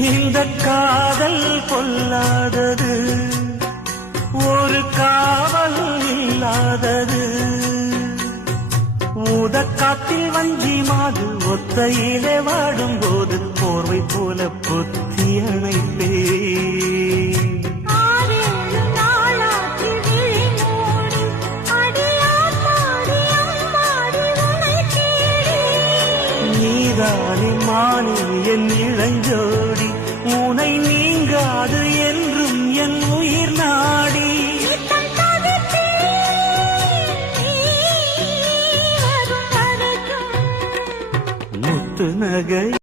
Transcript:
இந்த காதல் பொல்லாதது, ஒரு காவல் இல்லாதது. ஊதக்காத்தில் வஞ்சி மாது ஒத்தையிலே வாடும் போது போர்வை போல பொத்தி அணைப்பே. நீதானே மானே என் இளஞ்சோடி, உனை நீங்காது என்றும் என் உயிர் நாடி. முத்து நகை